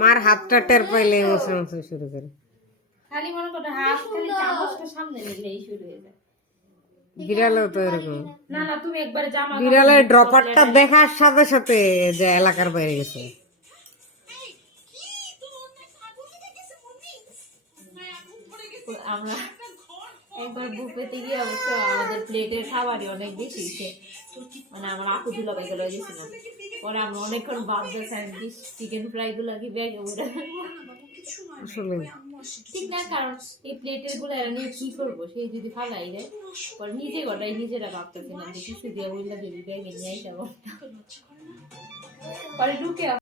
মার হাতটা টের পাইলে মুছে মুছে শুরু করে খালি মনে করো হাত খালি চামচটা সামনে নিলেই শুরু হয়ে যায়। বিড়ালও তো এরকম। না না তুমি একবার জামা বিড়ালের ড্রপারটা দেখার সাথে সাথে যে এলাকার বাইরে গেছে। আমরা একবার বুফেতে গিয়ে অবশ্য আমাদের প্লেটের খাবারই অনেক বেশি মানে আমার আকু দুলা পাই গেলে গেছিলাম। পরে আমরা অনেকক্ষণ ভাবতে স্যান্ডউইচ চিকেন ফ্রাই গুলা কি ব্যাগে উঠে ঠিক না, কারণ এই প্লেটের গুলো এরা নিয়ে কি করবো, সেই যদি ফালাই দেয় পরে নিজে গটাই নিজেরা ভাবতেছিলাম যে কিছু দিয়ে বললাম যদি ব্যাগে নিয়ে যাবো পরে ঢুকে